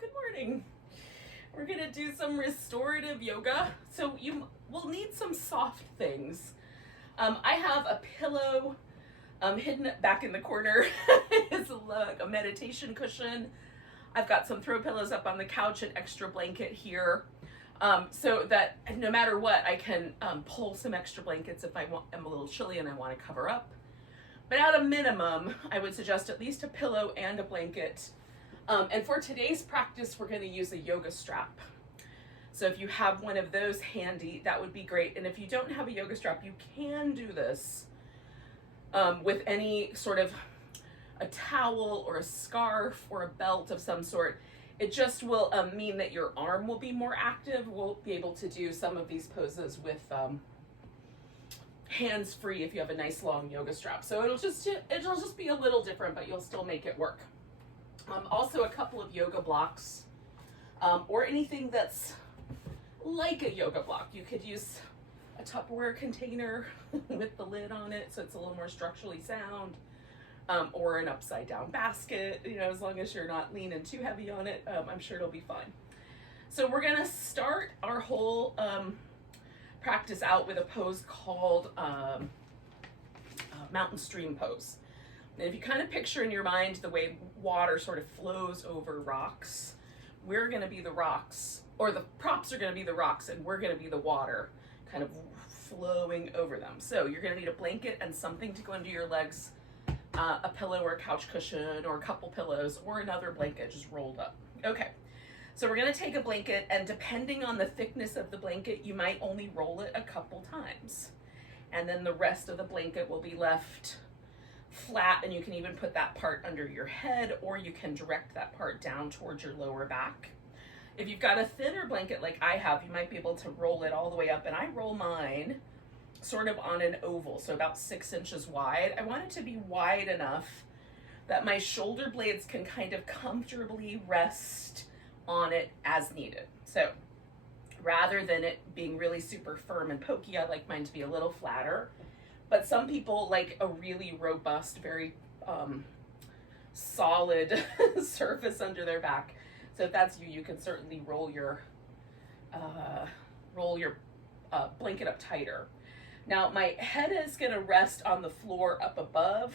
Good morning. We're gonna do some restorative yoga. So you will need some soft things. I have a pillow hidden back in the corner. It's like a meditation cushion. I've got some throw pillows up on the couch, an extra blanket here. So that no matter what, I can pull some extra blankets if I'm a little chilly and I want to cover up. But at a minimum, I would suggest at least a pillow and a blanket. And for today's practice, we're going to use a yoga strap. So if you have one of those handy, that would be great. And if you don't have a yoga strap, you can do this with any sort of a towel or a scarf or a belt of some sort. It just will mean that your arm will be more active. We'll be able to do some of these poses with hands-free if you have a nice long yoga strap. So it'll just be a little different, but you'll still make it work. Also a couple of yoga blocks or anything that's like a yoga block. You could use a Tupperware container with the lid on it so it's a little more structurally sound, or an upside down basket, as long as you're not leaning too heavy on it. I'm sure it'll be fine. So we're gonna start our whole practice out with a pose called mountain stream pose. And if you kind of picture in your mind the way water sort of flows over rocks, we're going to be the rocks, or the props are going to be the rocks, and we're going to be the water kind of flowing over them. So you're going to need a blanket and something to go under your legs, a pillow or a couch cushion or a couple pillows or another blanket just rolled up. Okay, so we're going to take a blanket, and depending on the thickness of the blanket, you might only roll it a couple times. And then the rest of the blanket will be left flat, and you can even put that part under your head, or you can direct that part down towards your lower back. If you've got a thinner blanket like I have, you might be able to roll it all the way up, and I roll mine sort of on an oval, so about 6 inches wide. I want it to be wide enough that my shoulder blades can kind of comfortably rest on it as needed. So rather than it being really super firm and pokey, I like mine to be a little flatter. But some people like a really robust, very solid surface under their back. So if that's you, you can certainly roll your blanket up tighter. Now my head is going to rest on the floor up above,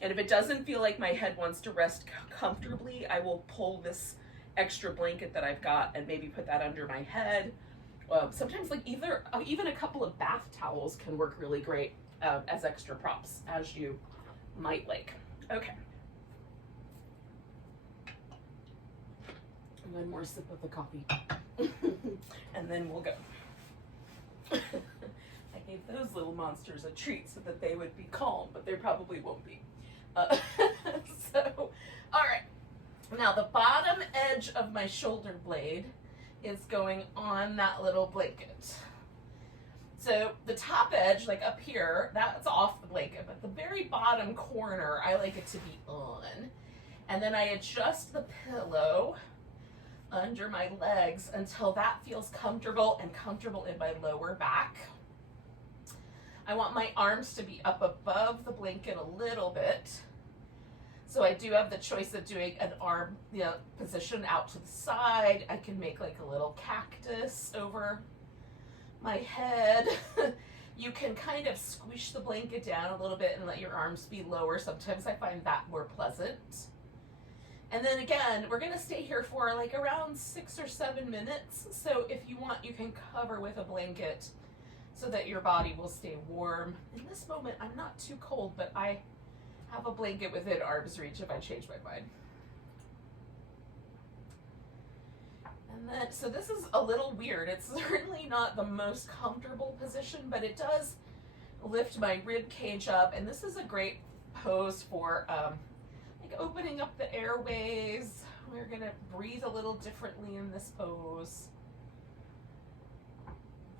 and if it doesn't feel like my head wants to rest comfortably, I will pull this extra blanket that I've got and maybe put that under my head. Sometimes like even a couple of bath towels can work really great as extra props, as you might like. Okay. One more sip of the coffee. And then we'll go. I gave those little monsters a treat so that they would be calm, but they probably won't be. So, all right. Now the bottom edge of my shoulder blade is going on that little blanket. So the top edge, like up here, that's off the blanket, but the very bottom corner, I like it to be on. And then I adjust the pillow under my legs until that feels comfortable and comfortable in my lower back. I want my arms to be up above the blanket a little bit. So I do have the choice of doing an arm position out to the side. I can make like a little cactus over my head. You can kind of squish the blanket down a little bit and let your arms be lower. Sometimes I find that more pleasant. And then again, we're gonna stay here for like around 6 or 7 minutes. So if you want, you can cover with a blanket so that your body will stay warm. In this moment, I'm not too cold, but I have a blanket within arm's reach if I change my mind. And then, so this is a little weird. It's certainly not the most comfortable position, but it does lift my rib cage up. And this is a great pose for like opening up the airways. We're gonna breathe a little differently in this pose.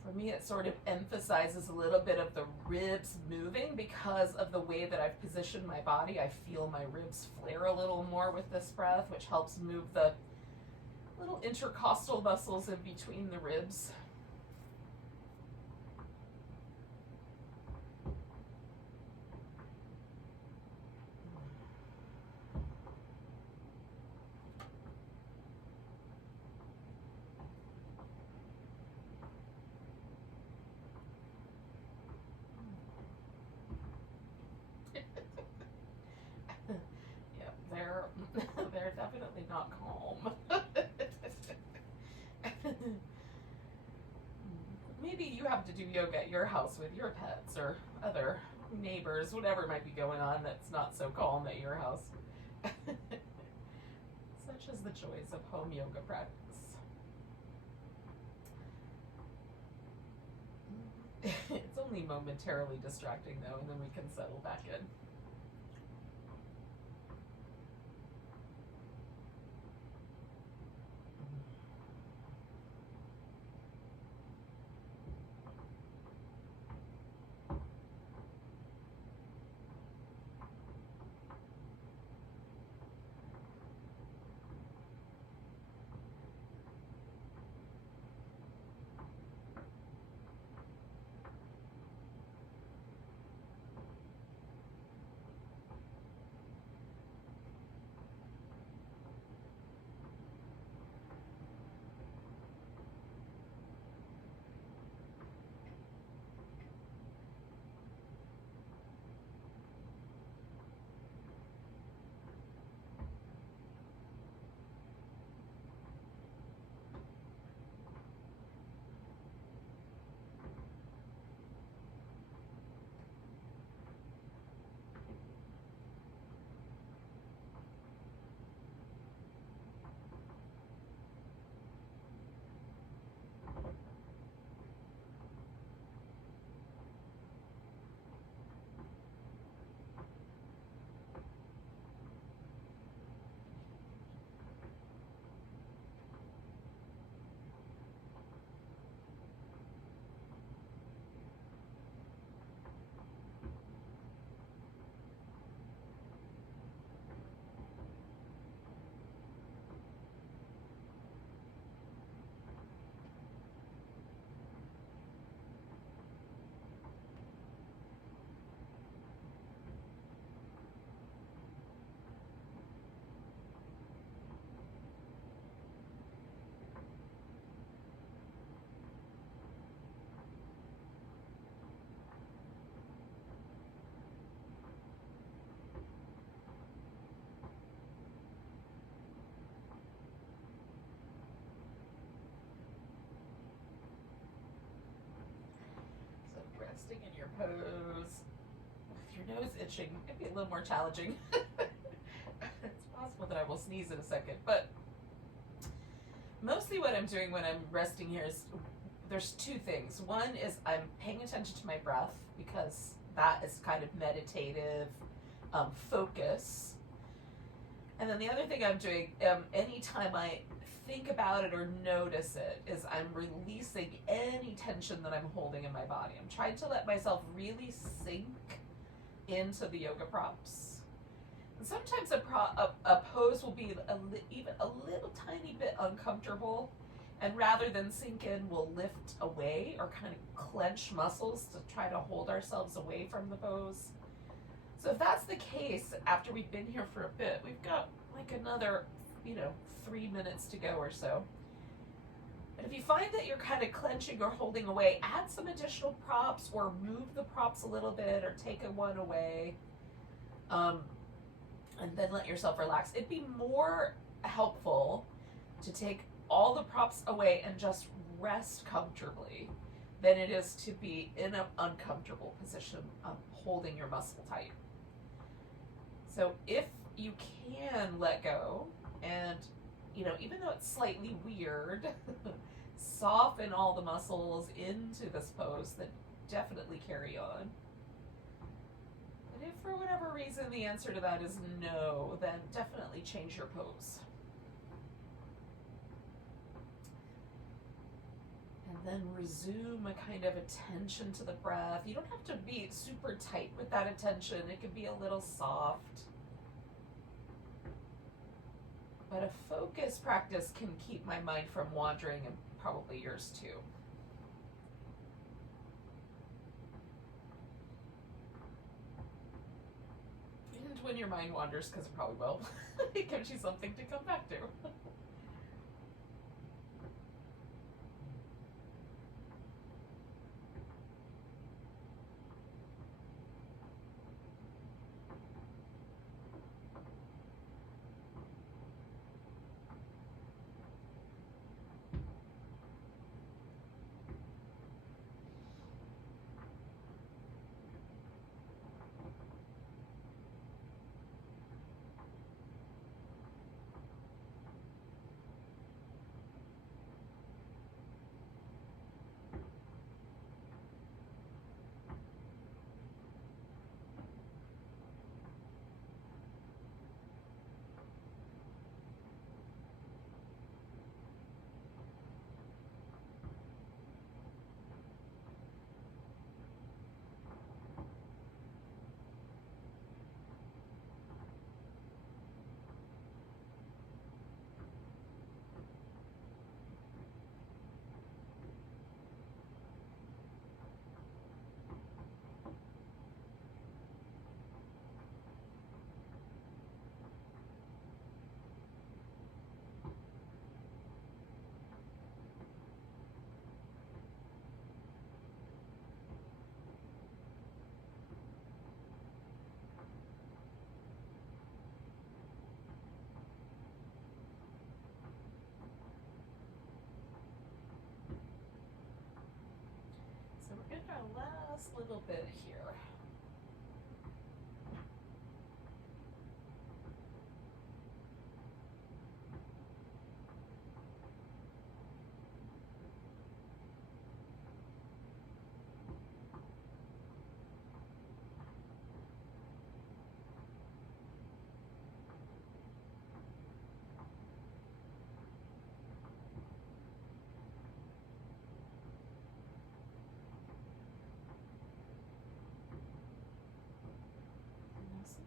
For me, it sort of emphasizes a little bit of the ribs moving because of the way that I've positioned my body. I feel my ribs flare a little more with this breath, which helps move the little intercostal muscles in between the ribs. yoga at your house with your pets or other neighbors, whatever might be going on that's not so calm at your house. Such as the joys of home yoga practice. It's only momentarily distracting though, and then we can settle back in. Resting in your pose with your nose itching might be a little more challenging. It's possible that I will sneeze in a second, but mostly what I'm doing when I'm resting here is there's two things. One is I'm paying attention to my breath because that is kind of meditative focus. And then the other thing I'm doing anytime I think about it or notice it is I'm releasing any tension that I'm holding in my body. I'm trying to let myself really sink into the yoga props. And sometimes a pose will be even a little tiny bit uncomfortable, and rather than sink in, we'll lift away or kind of clench muscles to try to hold ourselves away from the pose. So if that's the case, after we've been here for a bit, we've got like another 3 minutes to go or so. And if you find that you're kind of clenching or holding away, add some additional props or move the props a little bit or take one away, and then let yourself relax. It'd be more helpful to take all the props away and just rest comfortably than it is to be in an uncomfortable position holding your muscle tight. So if you can let go and even though it's slightly weird, soften all the muscles into this pose that definitely carry on. And if for whatever reason the answer to that is no, then definitely change your pose. And then resume a kind of attention to the breath. You don't have to be super tight with that attention. It can be a little soft. But a focus practice can keep my mind from wandering, and probably yours too. And when your mind wanders, because it probably will, it gives you something to come back to. pause a little bit here.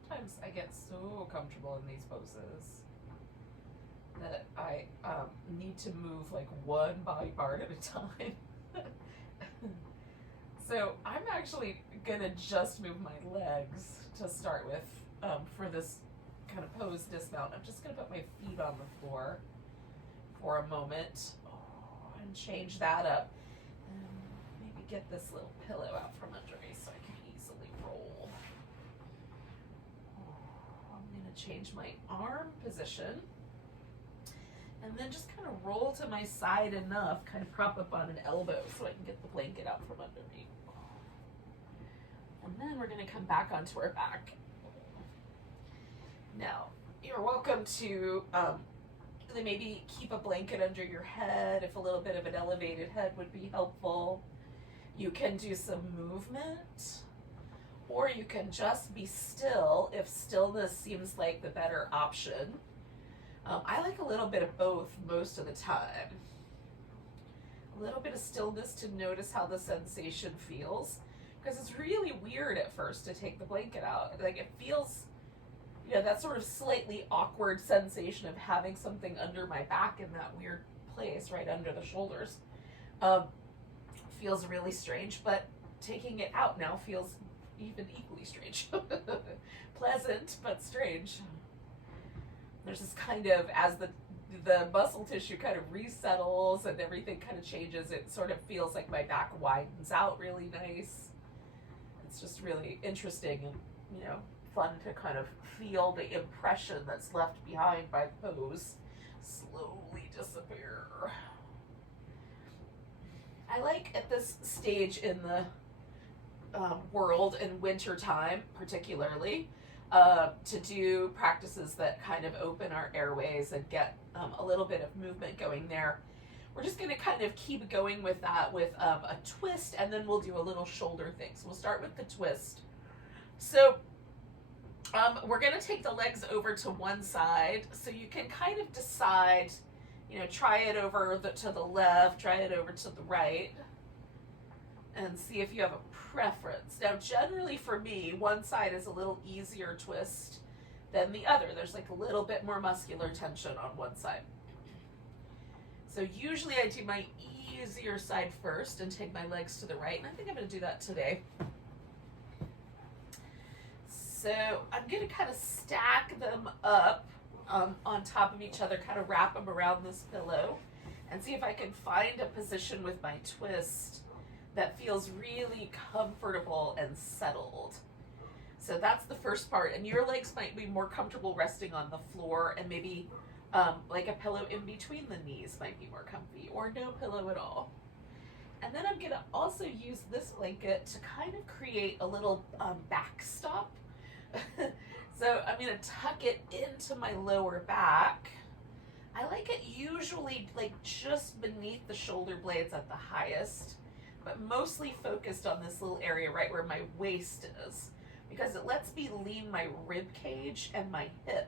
Sometimes I get so comfortable in these poses that I need to move like one body part at a time. So I'm actually gonna just move my legs to start with for this kind of pose dismount. I'm just gonna put my feet on the floor for a moment and change that up. And maybe get this little pillow out from under me so I can easily roll. I'm gonna change my arm position and then just kind of roll to my side enough, kind of prop up on an elbow so I can get the blanket out from under me. And then we're gonna come back onto our back. Now, you're welcome to maybe keep a blanket under your head if a little bit of an elevated head would be helpful. You can do some movement, or you can just be still if stillness seems like the better option. I like a little bit of both most of the time. A little bit of stillness to notice how the sensation feels, because it's really weird at first to take the blanket out. Like it feels, you know, that sort of slightly awkward sensation of having something under my back in that weird place right under the shoulders. Feels really strange, but taking it out now feels even equally strange. Pleasant, but strange. There's this kind of, as the muscle tissue kind of resettles and everything kind of changes, it sort of feels like my back widens out really nice. It's just really interesting and, you know, fun to kind of feel the impression that's left behind by the pose slowly disappear. I like at this stage in the world in winter time particularly to do practices that kind of open our airways and get a little bit of movement going there. We're just going to kind of keep going with that with a twist, and then we'll do a little shoulder thing. So we'll start with the twist. So we're going to take the legs over to one side, so you can kind of decide, you know, try it over to the left, try it over to the right, and see if you have a preference. Now, generally for me, one side is a little easier twist than the other. There's like a little bit more muscular tension on one side. So usually I do my easier side first and take my legs to the right, and I think I'm going to do that today. So I'm going to kind of stack them up on top of each other, kind of wrap them around this pillow, and see if I can find a position with my twist that feels really comfortable and settled. So that's the first part, and your legs might be more comfortable resting on the floor, and maybe like a pillow in between the knees might be more comfy, or no pillow at all. And then I'm gonna also use this blanket to kind of create a little backstop. So I'm gonna tuck it into my lower back. I like it usually like just beneath the shoulder blades at the highest, but mostly focused on this little area right where my waist is, because it lets me lean my rib cage and my hip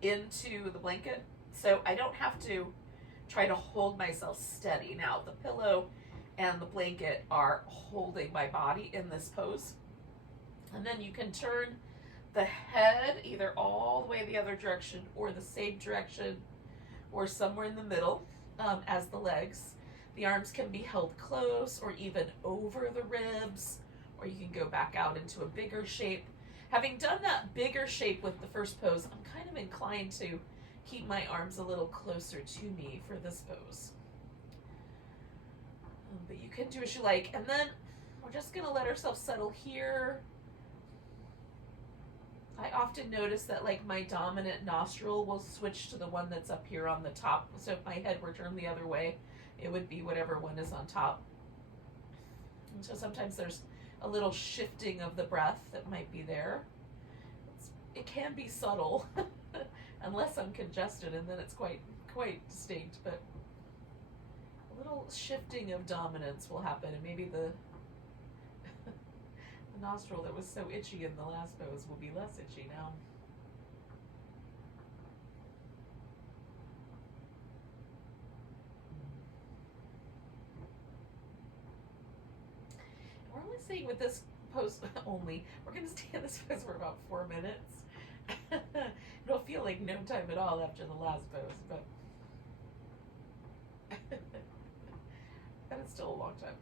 into the blanket, so I don't have to try to hold myself steady. Now the pillow and the blanket are holding my body in this pose, and then you can turn the head either all the way the other direction or the same direction or somewhere in the middle as the legs. The arms can be held close or even over the ribs, or you can go back out into a bigger shape. Having done that bigger shape with the first pose, I'm kind of inclined to keep my arms a little closer to me for this pose. But you can do as you like. And then we're just going to let ourselves settle here. I often notice that like my dominant nostril will switch to the one that's up here on the top. So if my head were turned the other way, it would be whatever one is on top. And so sometimes there's a little shifting of the breath that might be there. It can be subtle, unless I'm congested, and then it's quite distinct, but a little shifting of dominance will happen, and maybe the nostril that was so itchy in the last pose will be less itchy now. We're only staying with this pose only. We're going to stay in this pose for about 4 minutes. It'll feel like no time at all after the last pose, but it's still a long time.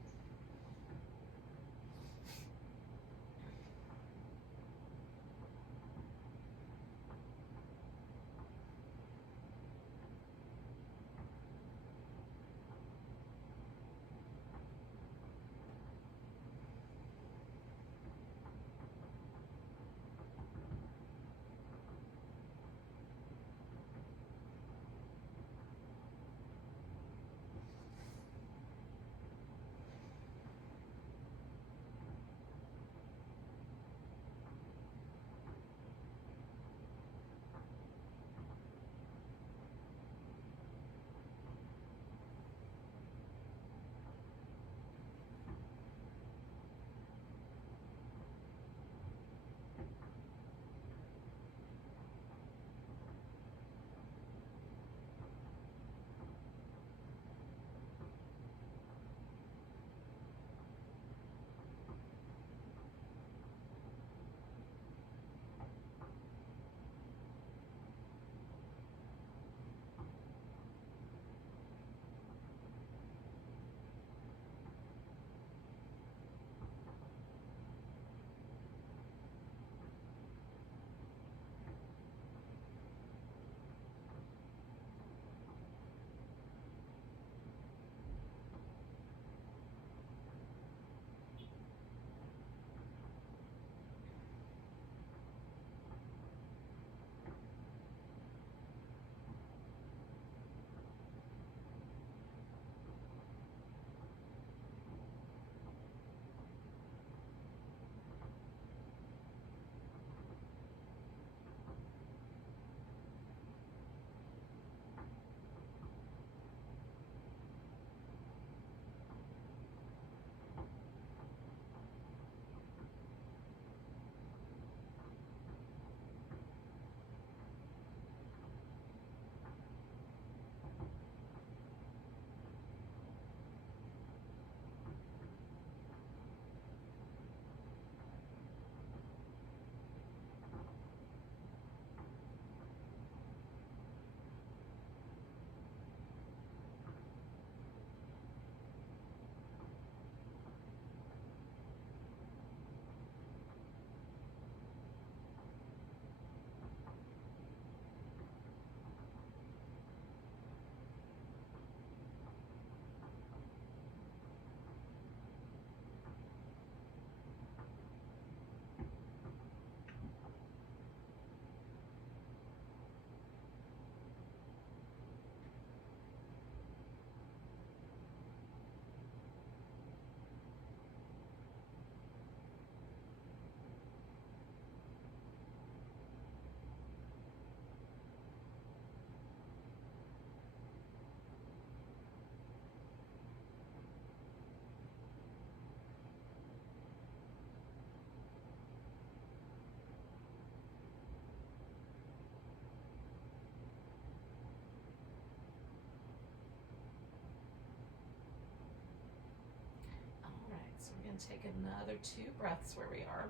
Take another 2 breaths where we are.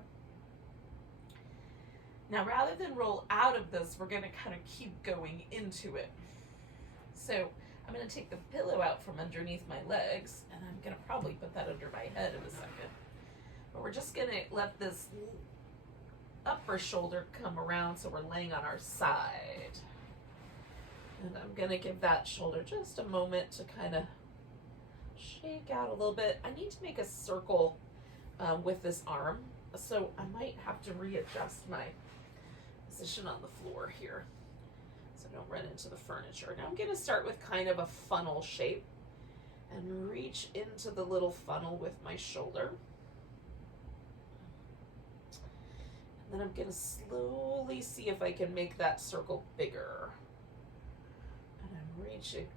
Now, rather than roll out of this, we're going to kind of keep going into it. So I'm going to take the pillow out from underneath my legs, and I'm going to probably put that under my head in a second. But we're just going to let this upper shoulder come around so we're laying on our side. And I'm going to give that shoulder just a moment to kind of shake out a little bit. I need to make a circle with this arm, so I might have to readjust my position on the floor here so I don't run into the furniture. Now I'm going to start with kind of a funnel shape and reach into the little funnel with my shoulder. Then I'm going to slowly see if I can make that circle bigger. And I'm reaching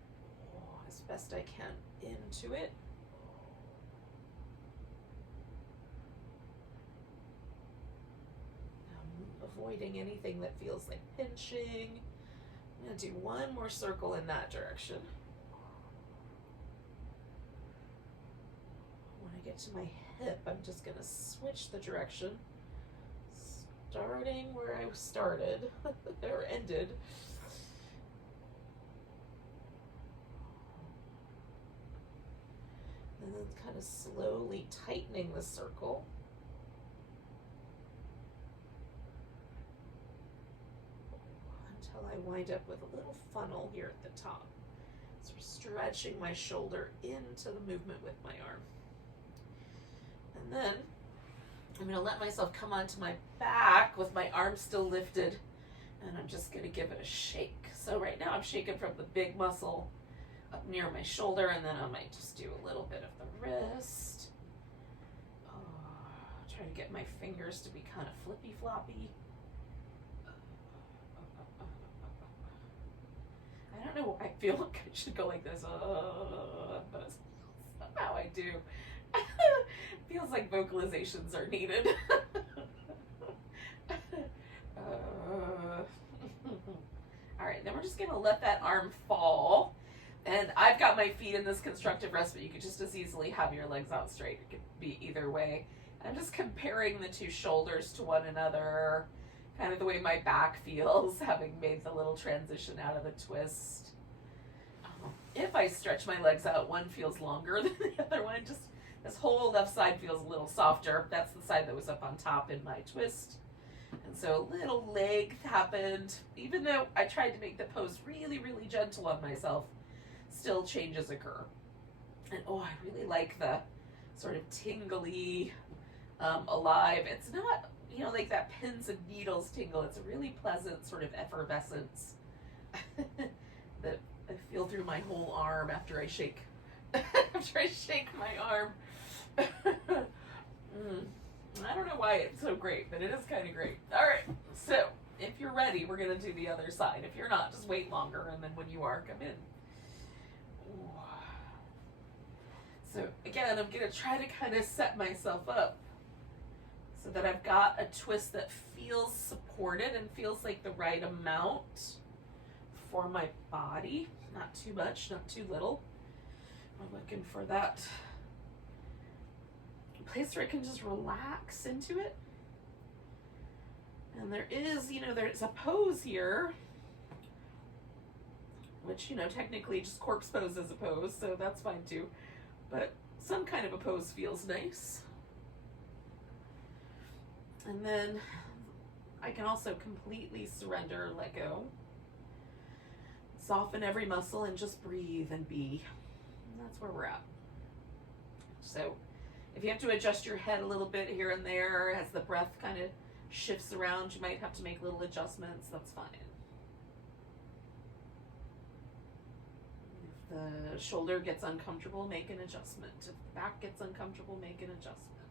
as best I can into it. I'm avoiding anything that feels like pinching. I'm going to do one more circle in that direction. When I get to my hip, I'm just going to switch the direction, starting where I started or ended. And then kind of slowly tightening the circle. Until I wind up with a little funnel here at the top. So stretching my shoulder into the movement with my arm. And then I'm going to let myself come onto my back with my arm still lifted, and I'm just going to give it a shake. So right now I'm shaking from the big muscle up near my shoulder, and then I might just do a little bit of the wrist. Try to get my fingers to be kind of flippy floppy. I don't know, I feel like I should go like this, but somehow I do. Feels like vocalizations are needed. All right, then we're just gonna let that arm fall. And I've got my feet in this constructive rest, but you could just as easily have your legs out straight. It could be either way. I'm just comparing the two shoulders to one another, kind of the way my back feels, having made the little transition out of the twist. If I stretch my legs out, one feels longer than the other one. Just this whole left side feels a little softer. That's the side that was up on top in my twist. And so a little leg happened. Even though I tried to make the pose really, really gentle on myself, still changes occur. And oh, I really like the sort of tingly, alive. It's not, you know, like that pins and needles tingle. It's a really pleasant sort of effervescence that I feel through my whole arm after I shake. After I shake my arm. I don't know why it's so great, but it is kind of great. All right, so if you're ready, we're going to do the other side. If you're not, just wait longer, and then when you are, come in. Ooh. So again, I'm going to try to kind of set myself up so that I've got a twist that feels supported and feels like the right amount for my body. Not too much, not too little. I'm looking for that place where I can just relax into it. And there is, you know, there's a pose here, which, you know, technically just corpse pose is a pose, so that's fine too. But some kind of a pose feels nice. And then I can also completely surrender, let go. Soften every muscle and just breathe and be. And that's where we're at. So if you have to adjust your head a little bit here and there as the breath kind of shifts around, you might have to make little adjustments. That's fine. If the shoulder gets uncomfortable, make an adjustment. If the back gets uncomfortable, make an adjustment.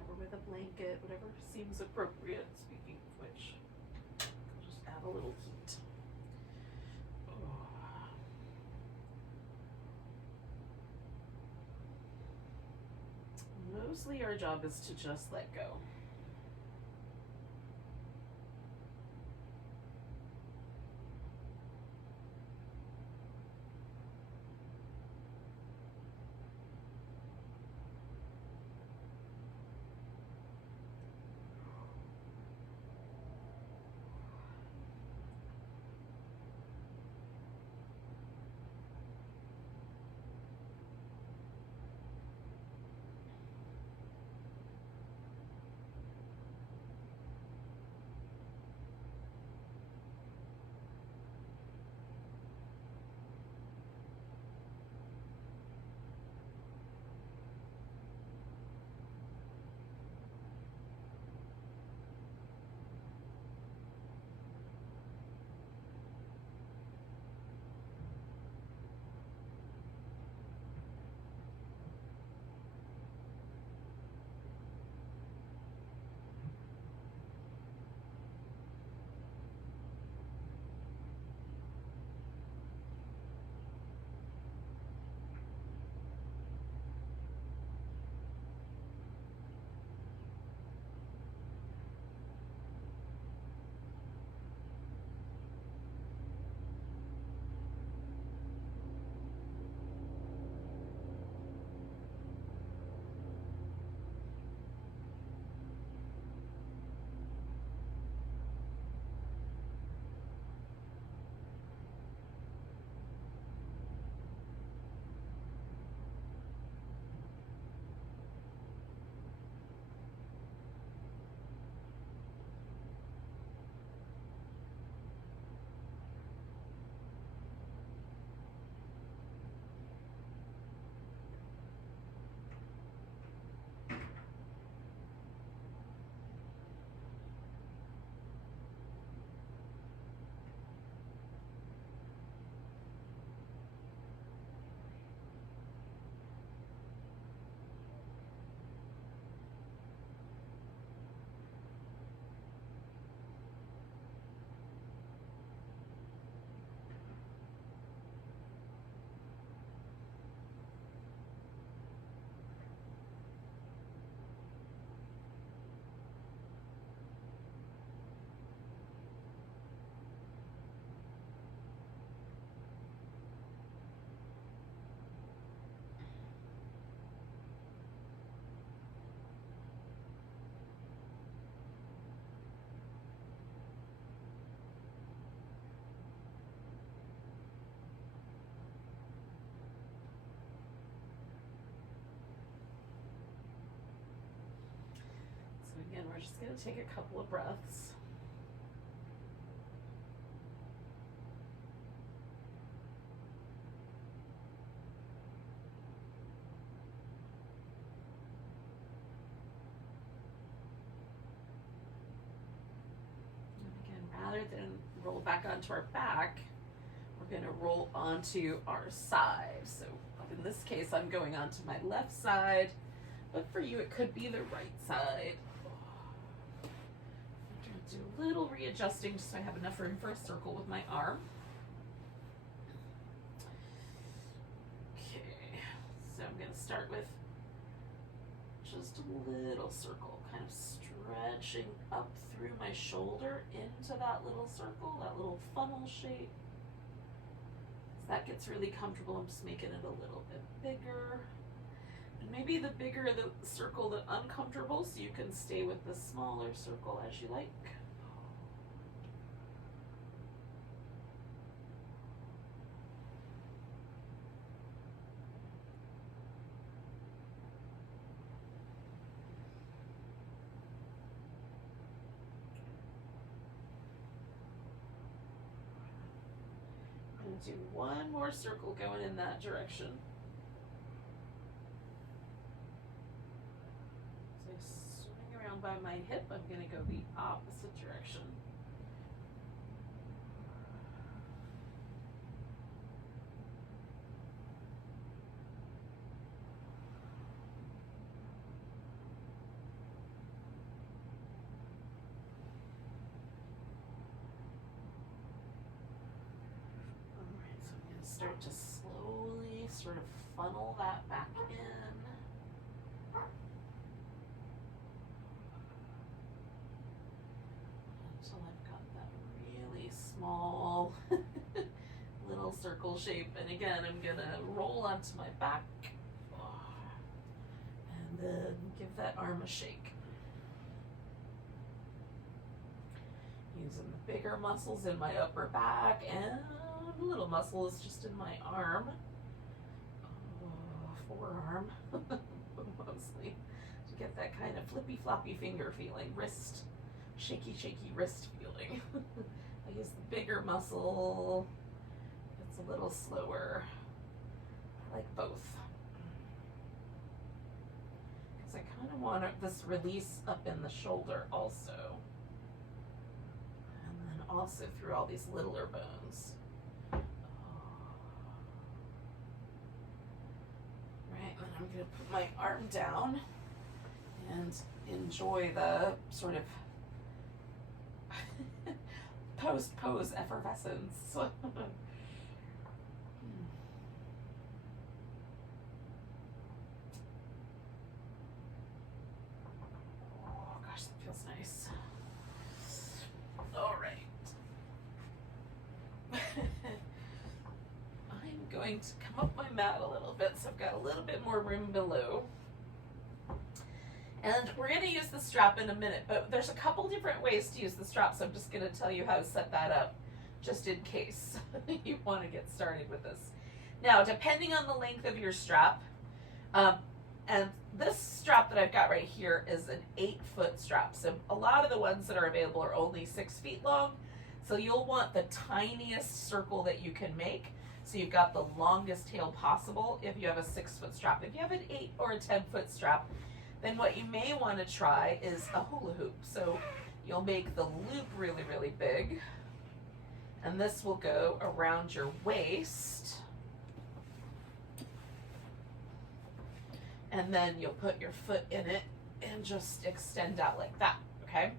Cover with a blanket, whatever seems appropriate, speaking of which. I'll just add a little heat. Mostly our job is to just let go. we're just going to take a couple of breaths. Rather than roll back onto our back, we're going to roll onto our side. So in this case, I'm going onto my left side, but for you, it could be the right side. I'm going to do a little readjusting just so I have enough room for a circle with my arm. Okay, so I'm going to start with just a little circle, kind of stretching up through my shoulder into that little circle, that little funnel shape. As that gets really comfortable, I'm just making it a little bit bigger. And maybe the bigger the circle, the uncomfortable, so you can stay with the smaller circle as you like. Do one more circle going in that direction. So I swing around by my hip, I'm going to go the opposite direction. Start to slowly sort of funnel that back in. Until I've got that really small little circle shape. And again, I'm gonna roll onto my back and then give that arm a shake. Using the bigger muscles in my upper back and little muscles just in my arm, forearm, mostly, to get that kind of flippy floppy finger feeling, wrist, shaky wrist feeling. I use the bigger muscle, it's a little slower. I like both. Because I kind of want this release up in the shoulder also. And then also through all these littler bones. I'm going to put my arm down and enjoy the sort of post-pose effervescence. Oh gosh, that feels nice. All right. I'm going to come up my mat a little bit, so I've got a little bit more room below. And we're going to use the strap in a minute, but there's a couple different ways to use the strap, so I'm just going to tell you how to set that up, just in case you want to get started with this. Now, depending on the length of your strap, and this strap that I've got right here is an 8-foot strap, so a lot of the ones that are available are only 6 feet long, so you'll want the tiniest circle that you can make. So you've got the longest tail possible if you have a 6-foot strap. If you have an 8 or a 10-foot strap, then what you may want to try is a hula hoop. So you'll make the loop really, really big, and this will go around your waist. And then you'll put your foot in it and just extend out like that, okay?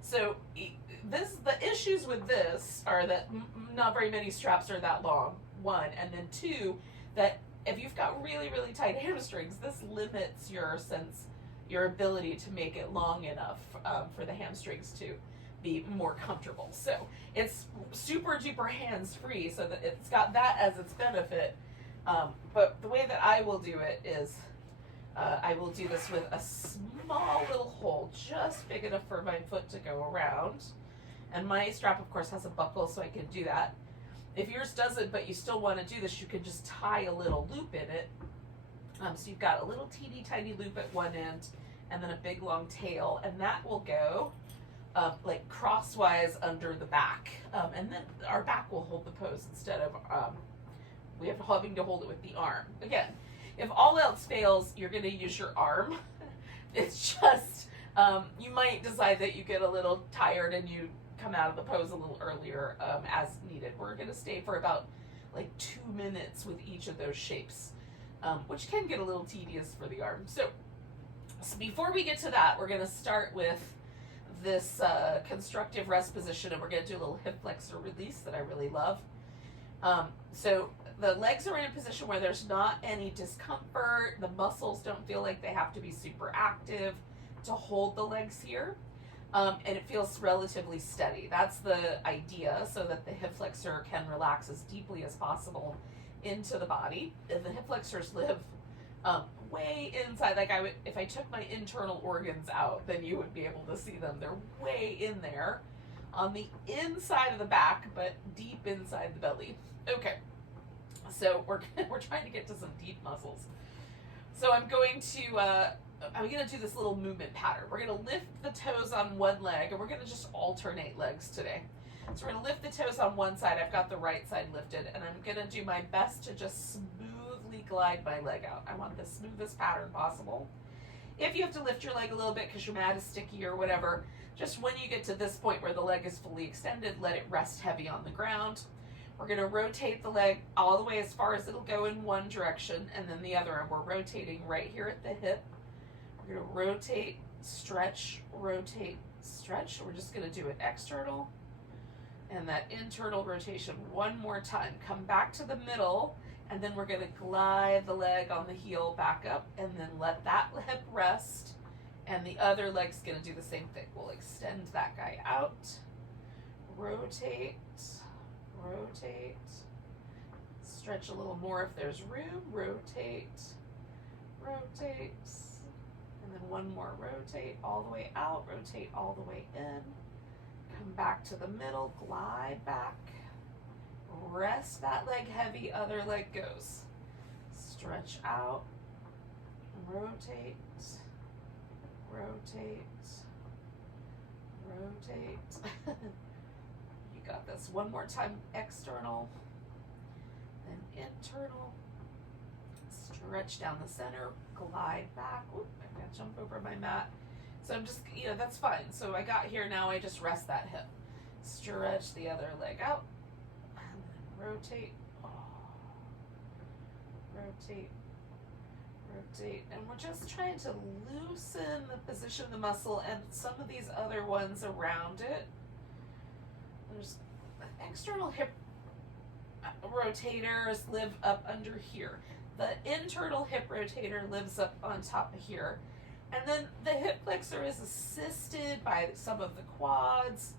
So the issues with this are that not very many straps are that long, one, and then two, that if you've got really, really tight hamstrings, this limits your ability to make it long enough for the hamstrings to be more comfortable. So it's super duper hands-free, so that it's got that as its benefit. But the way that I will do it is I will do this with a small little hole, just big enough for my foot to go around. And my strap, of course, has a buckle, so I can do that. If yours doesn't, but you still want to do this, you can just tie a little loop in it. So you've got a little teeny tiny loop at one end, and then a big long tail, and that will go like crosswise under the back, and then our back will hold the pose instead of we have having to hold it with the arm. Again, if all else fails, you're going to use your arm. It's just you might decide that you get a little tired and you come out of the pose a little earlier as needed. We're going to stay for about like 2 minutes with each of those shapes, which can get a little tedious for the arm. So before we get to that, we're going to start with this constructive rest position, and we're going to do a little hip flexor release that I really love. So the legs are in a position where there's not any discomfort. The muscles don't feel like they have to be super active to hold the legs here. And it feels relatively steady. That's the idea, so that the hip flexor can relax as deeply as possible into the body. And the hip flexors live way inside. Like if I took my internal organs out, then you would be able to see them. They're way in there on the inside of the back, but deep inside the belly. Okay, so we're trying to get to some deep muscles. So I'm going to do this little movement pattern. We're going to lift the toes on one leg, and we're going to just alternate legs today. So we're going to lift the toes on one side. I've got the right side lifted, and I'm going to do my best to just smoothly glide my leg out. I want the smoothest pattern possible. If you have to lift your leg a little bit because your mat is sticky or whatever, just when you get to this point where the leg is fully extended, let it rest heavy on the ground. We're going to rotate the leg all the way as far as it'll go in one direction, and then the other, and we're rotating right here at the hip. We're going to rotate, stretch, rotate, stretch. We're just going to do it external and that internal rotation one more time. Come back to the middle, and then we're going to glide the leg on the heel back up, and then let that hip rest, and the other leg's going to do the same thing. We'll extend that guy out, rotate, rotate, stretch a little more if there's room, rotate, rotate, and then one more rotate all the way out, rotate all the way in, come back to the middle, glide back, rest that leg heavy, other leg goes, stretch out, rotate, rotate, rotate. You got this. One more time, external, then internal, stretch down the center, glide back. Oop, I gotta jump over my mat. So I'm just, that's fine. So I got here, now I just rest that hip. Stretch the other leg out, and then rotate, rotate, rotate. And we're just trying to loosen the position of the muscle and some of these other ones around it. There's external hip rotators live up under here. The internal hip rotator lives up on top of here. And then the hip flexor is assisted by some of the quads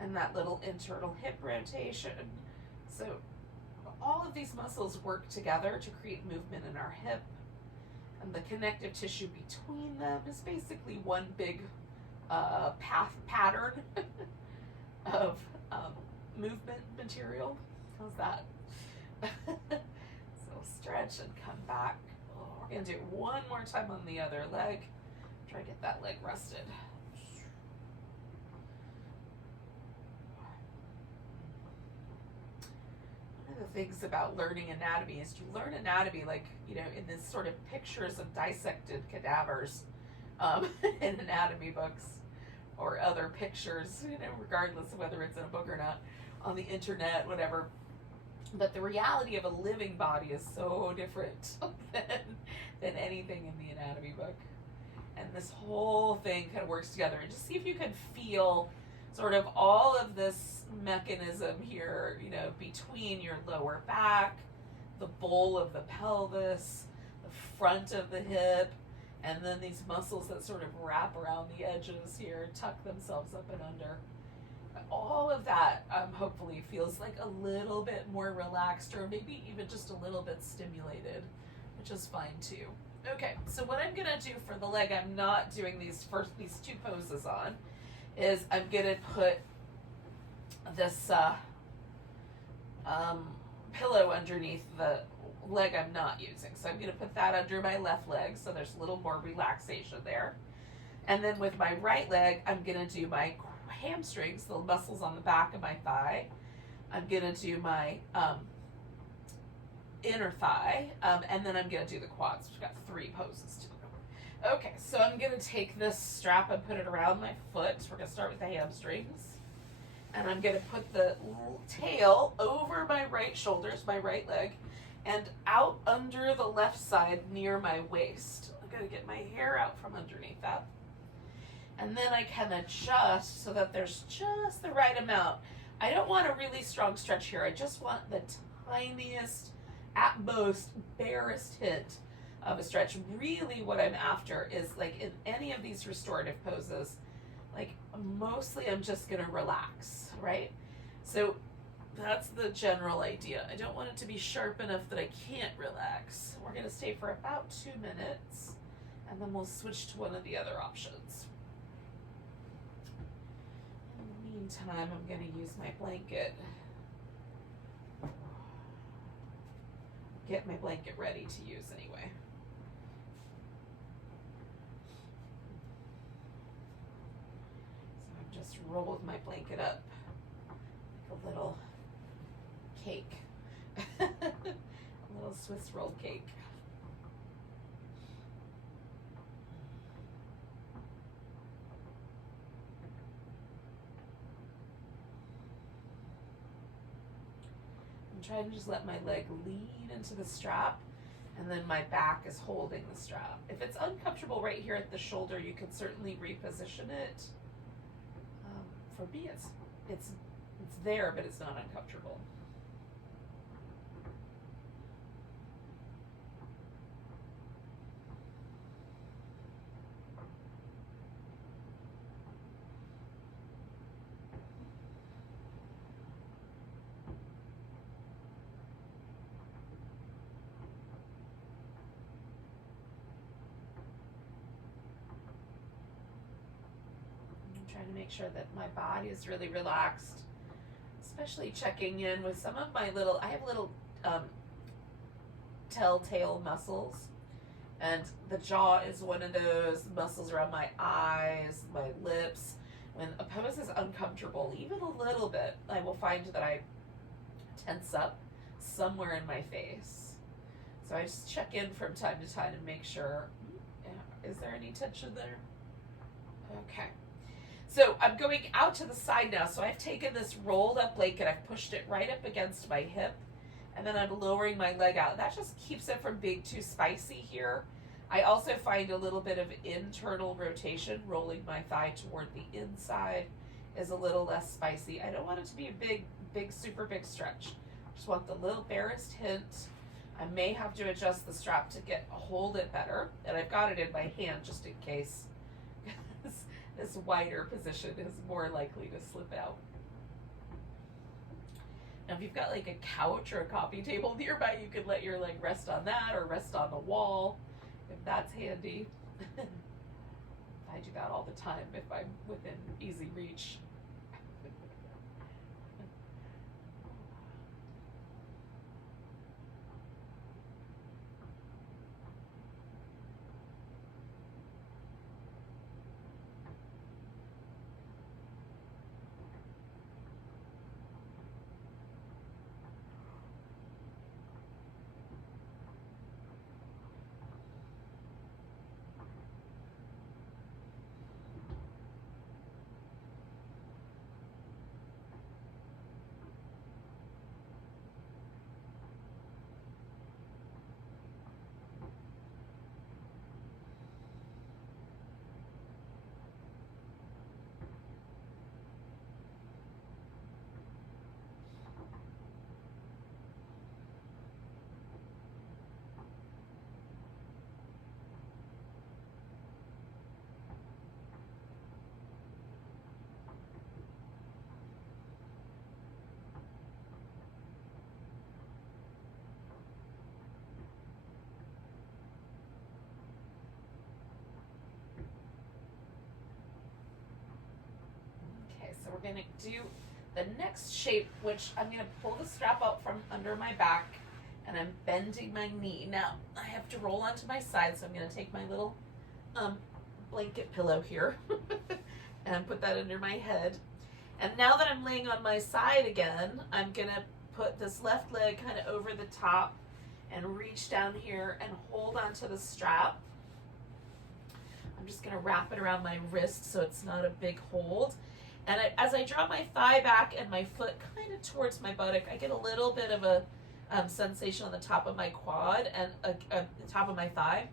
and that little internal hip rotation. So all of these muscles work together to create movement in our hip. And the connective tissue between them is basically one big pattern of movement material. How's that? So stretch and come back. We're going to do it one more time on the other leg. Try to get that leg rested. One of the things about learning anatomy is you learn anatomy like, in this sort of pictures of dissected cadavers in anatomy books or other pictures, regardless of whether it's in a book or not, on the internet, whatever. But the reality of a living body is so different than anything in the anatomy book. And this whole thing kind of works together. And just see if you can feel sort of all of this mechanism here, between your lower back, the bowl of the pelvis, the front of the hip, and then these muscles that sort of wrap around the edges here, tuck themselves up and under. All of that hopefully feels like a little bit more relaxed, or maybe even just a little bit stimulated, which is fine too. Okay, so what I'm gonna do for the leg I'm not doing these two poses on is I'm gonna put this pillow underneath the leg I'm not using. So I'm gonna put that under my left leg so there's a little more relaxation there. And then with my right leg, I'm going to do my hamstrings, the muscles on the back of my thigh. I'm going to do my inner thigh, and then I'm going to do the quads. We've got 3 poses to do. Okay, so I'm going to take this strap and put it around my foot. We're going to start with the hamstrings. And I'm going to put the tail over my right shoulders, my right leg, and out under the left side near my waist. I'm going to get my hair out from underneath that. And then I can adjust so that there's just the right amount. I don't want a really strong stretch here. I just want the tiniest, at most, barest hint of a stretch. Really what I'm after is, like in any of these restorative poses, like mostly I'm just going to relax, right? So that's the general idea. I don't want it to be sharp enough that I can't relax. We're going to stay for about 2 minutes, and then we'll switch to one of the other options. In the meantime, I'm going to use my blanket. Get my blanket ready to use anyway. So I've just rolled my blanket up like a little cake. A little Swiss roll cake. I'm trying to just let my leg lean into the strap, and then my back is holding the strap. If it's uncomfortable right here at the shoulder, you can certainly reposition it. For me, it's there, but it's not uncomfortable. Trying to make sure that my body is really relaxed, especially checking in with some of my little, I have little telltale muscles, and the jaw is one of those muscles around my eyes, my lips. When a pose is uncomfortable, even a little bit, I will find that I tense up somewhere in my face. So I just check in from time to time and make sure, is there any tension there? Okay. So I'm going out to the side now. So I've taken this rolled up blanket, I've pushed it right up against my hip, and then I'm lowering my leg out. That just keeps it from being too spicy here. I also find a little bit of internal rotation, rolling my thigh toward the inside is a little less spicy. I don't want it to be a big, super big stretch. Just want the little barest hint. I may have to adjust the strap to hold it better, and I've got it in my hand just in case. This wider position is more likely to slip out. Now, if you've got like a couch or a coffee table nearby, you could let your leg rest on that or rest on the wall, if that's handy. I do that all the time if I'm within easy reach. So we're going to do the next shape, which I'm going to pull the strap out from under my back, and I'm bending my knee. Now, I have to roll onto my side, so I'm going to take my little blanket pillow here and put that under my head. And now that I'm laying on my side again, I'm gonna put this left leg kind of over the top and reach down here and hold onto the strap. I'm just gonna wrap it around my wrist so it's not a big hold. And as I draw my thigh back and my foot kind of towards my buttock, I get a little bit of a sensation on the top of my quad and the top of my thigh.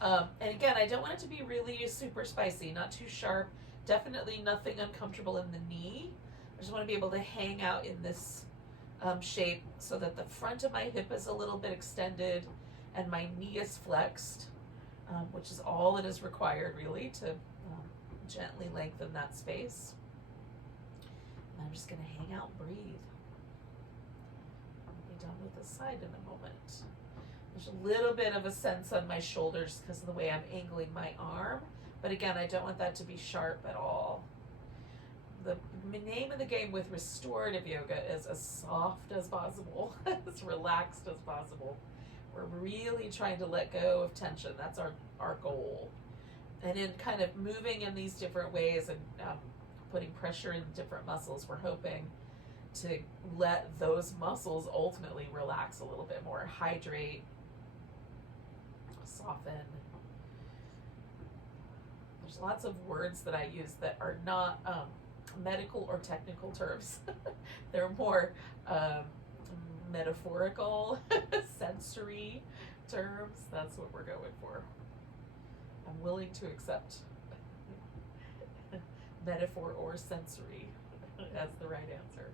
And again, I don't want it to be really super spicy, not too sharp, definitely nothing uncomfortable in the knee. I just want to be able to hang out in this shape so that the front of my hip is a little bit extended and my knee is flexed, which is all it is required really to gently lengthen that space. And I'm just going to hang out and breathe. I'll be done with this side in a moment. There's a little bit of a sense on my shoulders because of the way I'm angling my arm, but again, I don't want that to be sharp at all. The name of the game with restorative yoga is as soft as possible, as relaxed as possible. We're really trying to let go of tension. That's our goal. And in kind of moving in these different ways and putting pressure in different muscles, we're hoping to let those muscles ultimately relax a little bit more, hydrate, soften. There's lots of words that I use that are not medical or technical terms. They're more metaphorical, sensory terms. That's what we're going for. I'm willing to accept metaphor or sensory as the right answer.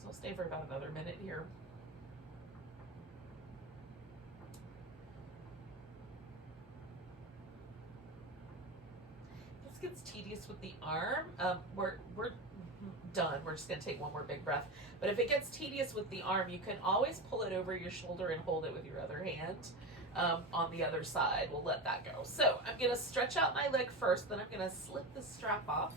So I'll stay for about another minute here. This gets tedious with the arm. We're done. We're just going to take one more big breath. But if it gets tedious with the arm, you can always pull it over your shoulder and hold it with your other hand on the other side. We'll let that go. So I'm going to stretch out my leg first, then I'm going to slip the strap off.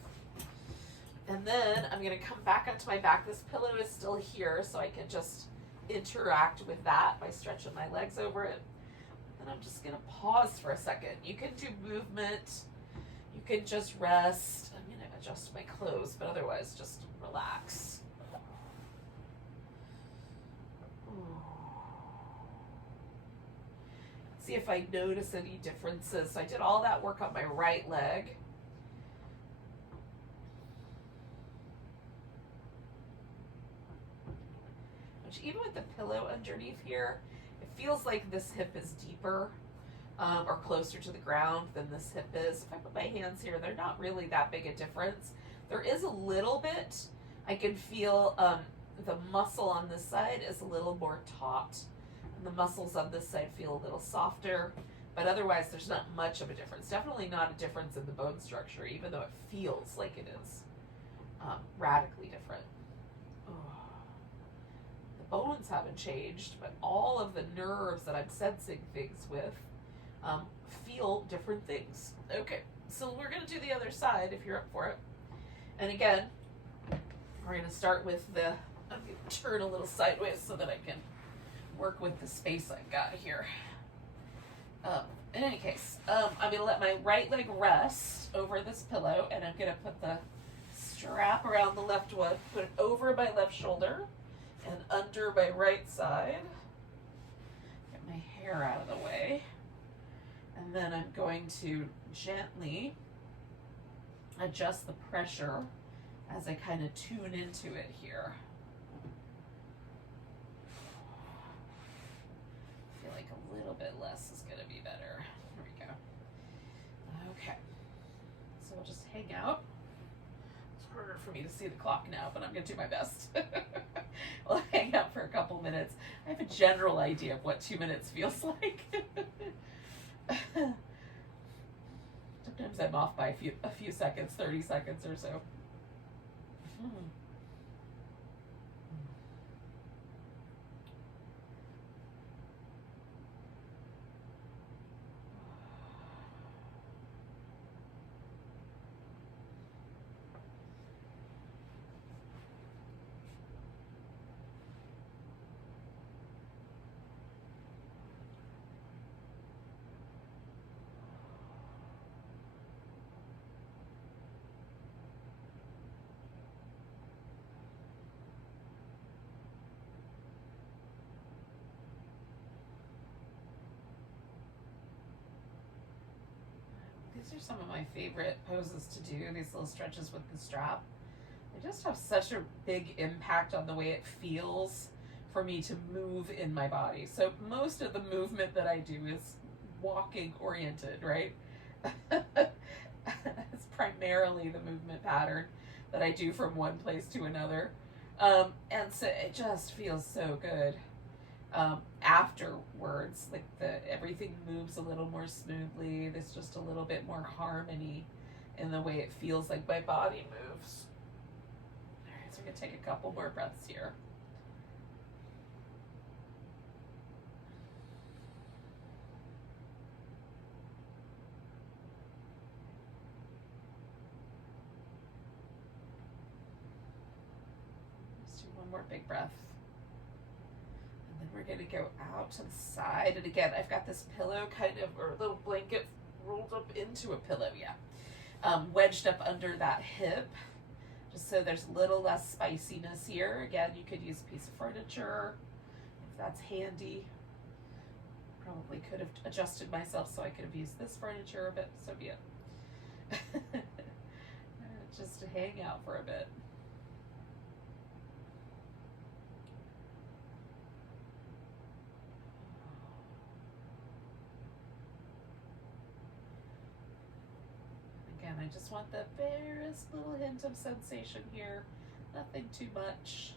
And then I'm going to come back onto my back. This pillow is still here, so I can just interact with that by stretching my legs over it. And I'm just going to pause for a second. You can do movement. You can just rest. I'm going to adjust my clothes, but otherwise just relax. See if I notice any differences. So I did all that work on my right leg. Which even with the pillow underneath here, it feels like this hip is deeper or closer to the ground than this hip is. If I put my hands here, they're not really that big a difference. There is a little bit. I can feel the muscle on this side is a little more taut. The muscles on this side feel a little softer, but otherwise there's not much of a difference. Definitely not a difference in the bone structure, even though it feels like it is radically different. The bones haven't changed, but all of the nerves that I'm sensing things with feel different things. Okay, so we're going to do the other side if you're up for it. And again, we're going to start with I'm going to turn a little sideways so that I can work with the space I've got here. In any case, I'm going to let my right leg rest over this pillow, and I'm going to put the strap around the left one, put it over my left shoulder and under my right side. Get my hair out of the way. And then I'm going to gently adjust the pressure as I kind of tune into it here. Like a little bit less is going to be better. There we go. Okay. So I'll just hang out. It's harder for me to see the clock now, but I'm going to do my best. I'll hang out for a couple minutes. I have a general idea of what 2 minutes feels like. Sometimes I'm off by a few seconds, 30 seconds or so. These are some of my favorite poses to do, these little stretches with the strap. They just have such a big impact on the way it feels for me to move in my body. So most of the movement that I do is walking oriented, right? It's primarily the movement pattern that I do from one place to another. And so it just feels so good. Afterwards, like everything moves a little more smoothly. There's just a little bit more harmony in the way it feels like my body moves. All right, so we're gonna take a couple more breaths here. Let's do one more big breath. We're going to go out to the side. And again, I've got this pillow kind of, or a little blanket rolled up into a pillow, wedged up under that hip, just so there's a little less spiciness here. Again, you could use a piece of furniture if that's handy. Probably could have adjusted myself so I could have used this furniture, but so be it. Just to hang out for a bit. Again, I just want the barest little hint of sensation here. Nothing too much.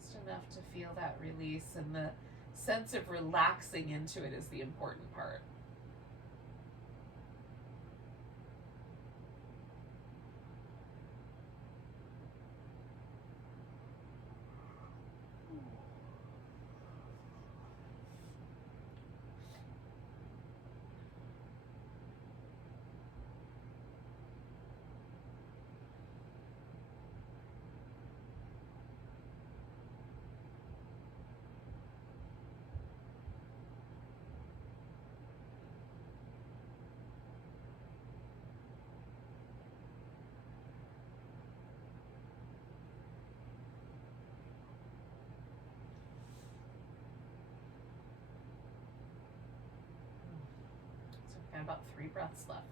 Just enough to feel that release, and the sense of relaxing into it is the important part. Got about 3 breaths left.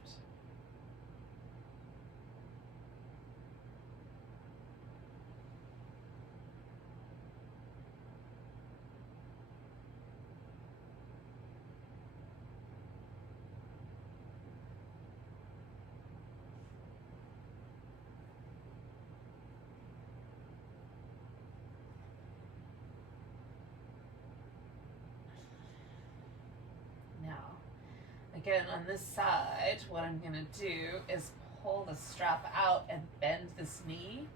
Again, on this side, what I'm going to do is pull the strap out and bend this knee.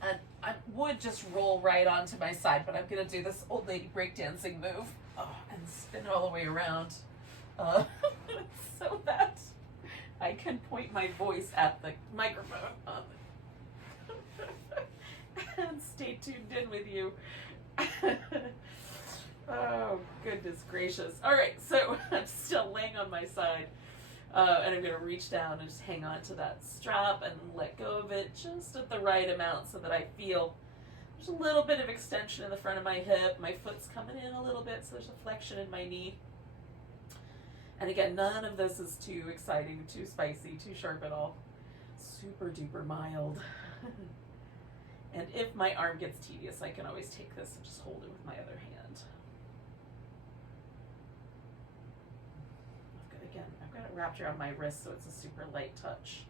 And I would just roll right onto my side, but I'm going to do this old lady breakdancing move and spin all the way around so that I can point my voice at the microphone and stay tuned in with you. Oh, goodness gracious. All right, so I'm still laying on my side, and I'm going to reach down and just hang on to that strap and let go of it just at the right amount so that I feel there's a little bit of extension in the front of my hip. My foot's coming in a little bit, so there's a flexion in my knee. And again, none of this is too exciting, too spicy, too sharp at all. Super duper mild. And if my arm gets tedious, I can always take this and just hold it with my other hand. I've got it wrapped around my wrist, so it's a super light touch.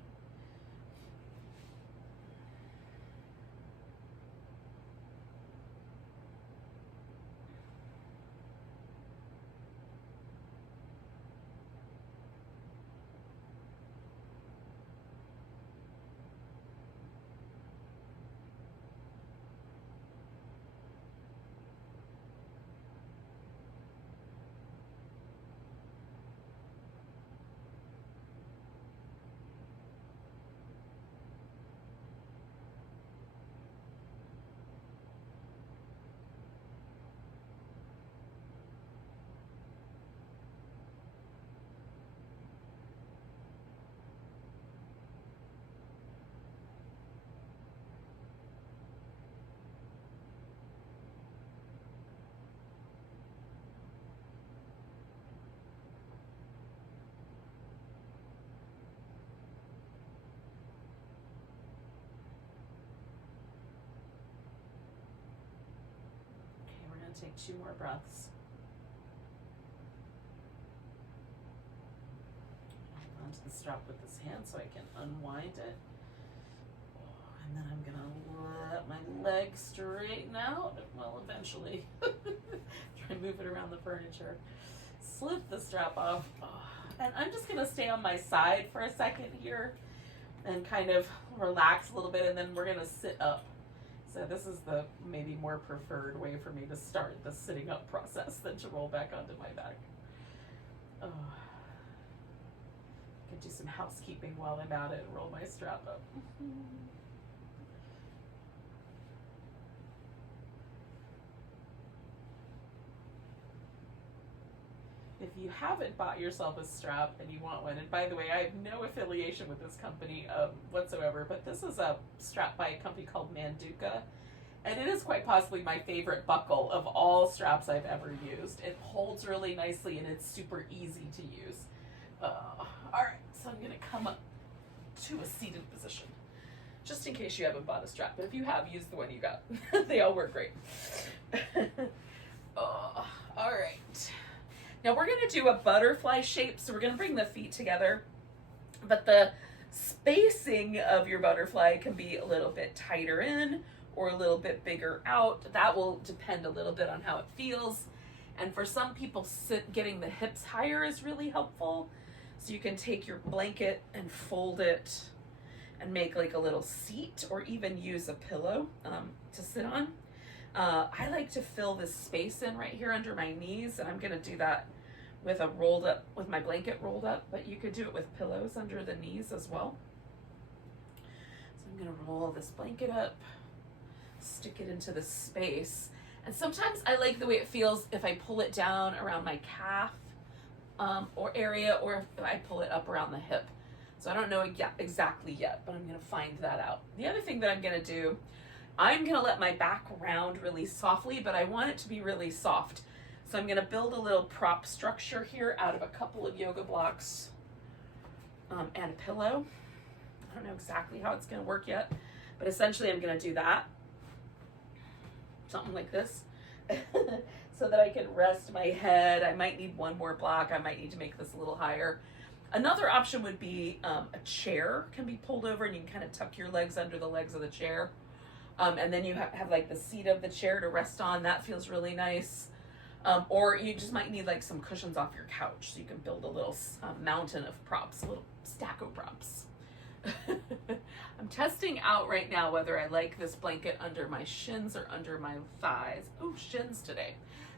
take 2 more breaths. Hold onto the strap with this hand so I can unwind it. And then I'm gonna let my legs straighten out. Well, eventually. Try and move it around the furniture. Slip the strap off. And I'm just gonna stay on my side for a second here and kind of relax a little bit, and then we're gonna sit up. So this is the maybe more preferred way for me to start the sitting up process than to roll back onto my back. I could do some housekeeping while I'm at it and roll my strap up. If you haven't bought yourself a strap and you want one, and by the way, I have no affiliation with this company whatsoever, but this is a strap by a company called Manduka, and it is quite possibly my favorite buckle of all straps I've ever used. It holds really nicely and it's super easy to use. All right, so I'm gonna come up to a seated position, just in case you haven't bought a strap, but if you have, use the one you got. They all work great. All right. Now we're gonna do a butterfly shape, so we're gonna bring the feet together, but the spacing of your butterfly can be a little bit tighter in or a little bit bigger out. That will depend a little bit on how it feels. And for some people, getting the hips higher is really helpful. So you can take your blanket and fold it and make like a little seat, or even use a pillow to sit on. I like to fill this space in right here under my knees, and I'm gonna do that with my blanket rolled up, but you could do it with pillows under the knees as well. So I'm gonna roll this blanket up, stick it into the space. And sometimes I like the way it feels if I pull it down around my calf or area, or if I pull it up around the hip. So I don't know exactly yet, but I'm gonna find that out. The other thing that I'm gonna do, I'm gonna let my back round really softly, but I want it to be really soft. So I'm gonna build a little prop structure here out of a couple of yoga blocks and a pillow. I don't know exactly how it's gonna work yet, but essentially I'm gonna do that. Something like this. So that I can rest my head. I might need one more block. I might need to make this a little higher. Another option would be a chair can be pulled over, and you can kind of tuck your legs under the legs of the chair. And then you have like the seat of the chair to rest on. That feels really nice. Or you just might need like some cushions off your couch, so you can build a little mountain of props, a little stack of props. I'm testing out right now whether I like this blanket under my shins or under my thighs. Oh, shins today.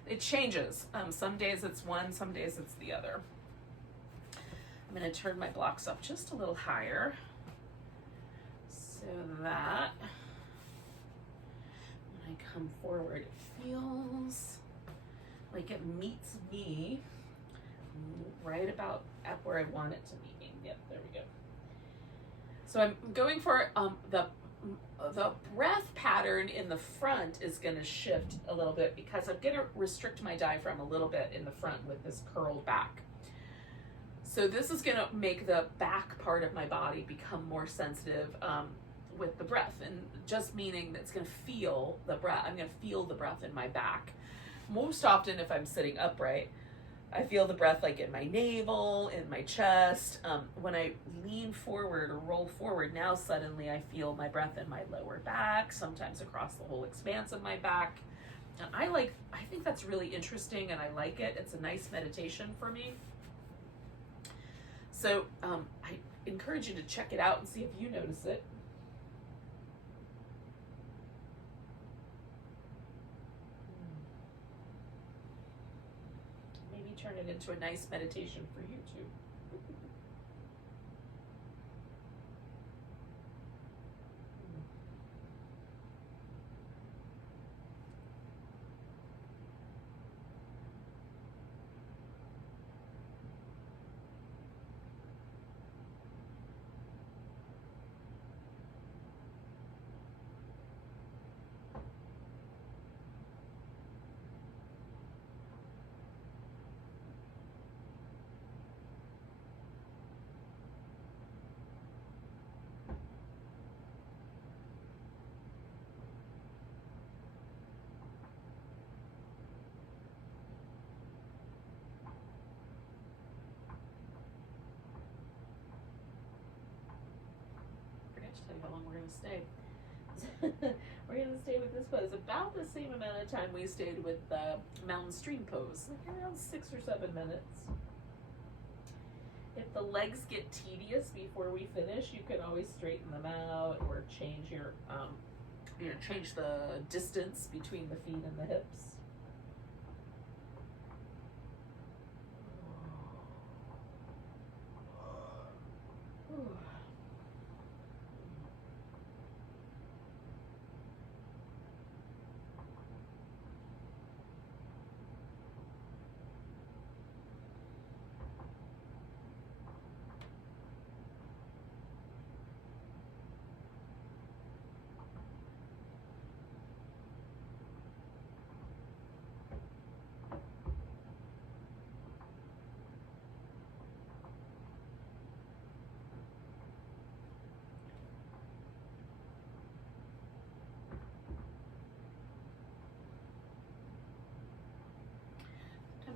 It changes. Some days it's one, some days it's the other. I'm gonna turn my blocks up just a little higher so that when I come forward, it feels like it meets me right about at where I want it to meet. Yep, there we go. So I'm going for the breath pattern in the front is going to shift a little bit, because I'm going to restrict my diaphragm a little bit in the front with this curled back. So this is going to make the back part of my body become more sensitive with the breath, and just meaning that it's going to feel the breath. I'm going to feel the breath in my back. Most often if I'm sitting upright, I feel the breath like in my navel, in my chest. When I lean forward or roll forward, now suddenly I feel my breath in my lower back, sometimes across the whole expanse of my back. And I think that's really interesting, and I like it. It's a nice meditation for me. So I encourage you to check it out and see if you notice it. Turn it into a nice meditation for you too. gonna stay. We're gonna stay with this pose about the same amount of time we stayed with the mountain stream pose, like around 6 or 7 minutes. If the legs get tedious before we finish, you can always straighten them out or change your, change the distance between the feet and the hips.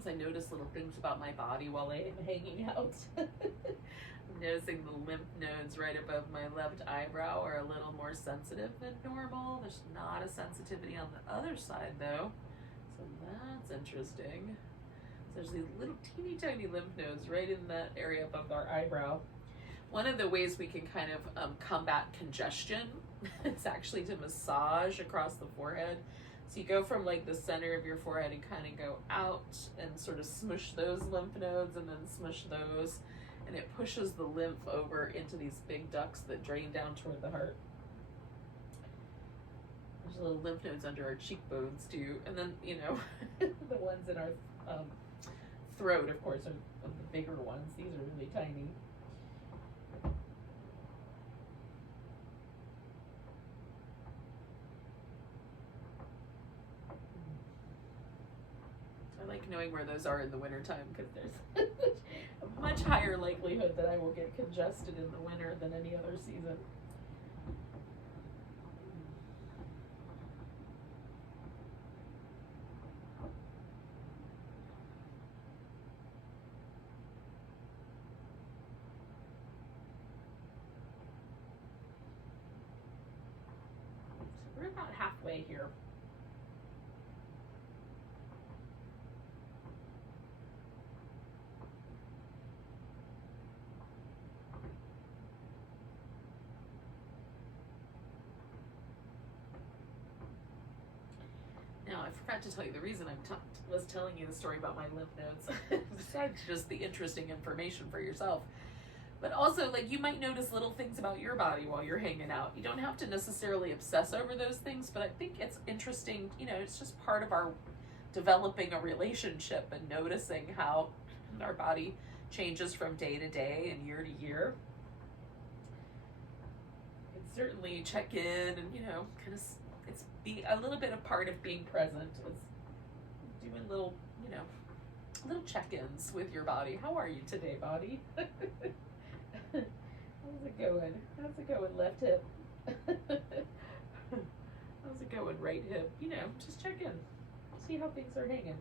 I notice little things about my body while I'm hanging out. I'm noticing the lymph nodes right above my left eyebrow are a little more sensitive than normal. There's not a sensitivity on the other side though, so that's interesting. So there's these little teeny tiny lymph nodes right in that area above our eyebrow. One of the ways we can kind of combat congestion is actually to massage across the forehead. So you go from like the center of your forehead and kind of go out and sort of smush those lymph nodes and then smush those, and it pushes the lymph over into these big ducts that drain down toward the heart. There's little lymph nodes under our cheekbones too, and then the ones in our throat, of course, are the bigger ones. These are really tiny. I like knowing where those are in the wintertime because there's a much higher likelihood that I will get congested in the winter than any other season. So we're about halfway here. Now, I forgot to tell you the reason I was telling you the story about my lymph nodes, besides just the interesting information for yourself. But also, like, you might notice little things about your body while you're hanging out. You don't have to necessarily obsess over those things, but I think it's interesting, it's just part of our developing a relationship and noticing how our body changes from day to day and year to year. You can certainly check in and, kind of it's be a little bit of part of being present. It's doing little check-ins with your body. How are you today, body? How's it going? How's it going, left hip? How's it going, right hip? Just check in. See how things are hanging.